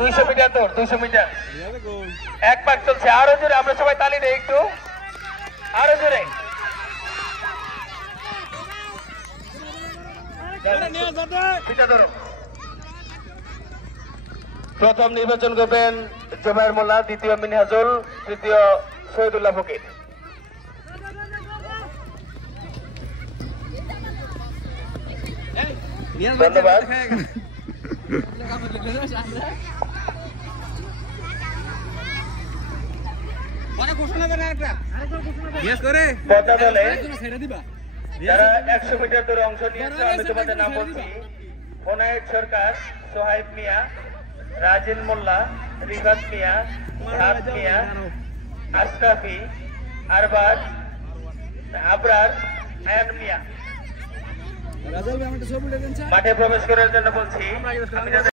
200 metre দৌড়, 200 metre. এক পাক চলছে, আরো জোরে, আমরা সবাই তালি দেই একটু, আরো জোরে। প্রথম নির্বাচন করবেন জুবায়ের মোল্লা, দ্বিতীয় মিনহাজুল, তৃতীয় শহীদুল্লাহ ফকির। ধন্যবাদ। পদ্মা দলে যারা 100 মিটার দৌড়ে অংশ নিয়েছে আমি তোমাদের নাম বলছি: হোনায়েত সরকার, সোহাইব মিয়া, রাজিন মোল্লা, রিফাত মিয়া, সাদ মিয়া, আশরাফি, আরবাজ, আবরার, আয়ান মিয়া। মাঠে প্রবেশ করার জন্য বলছি।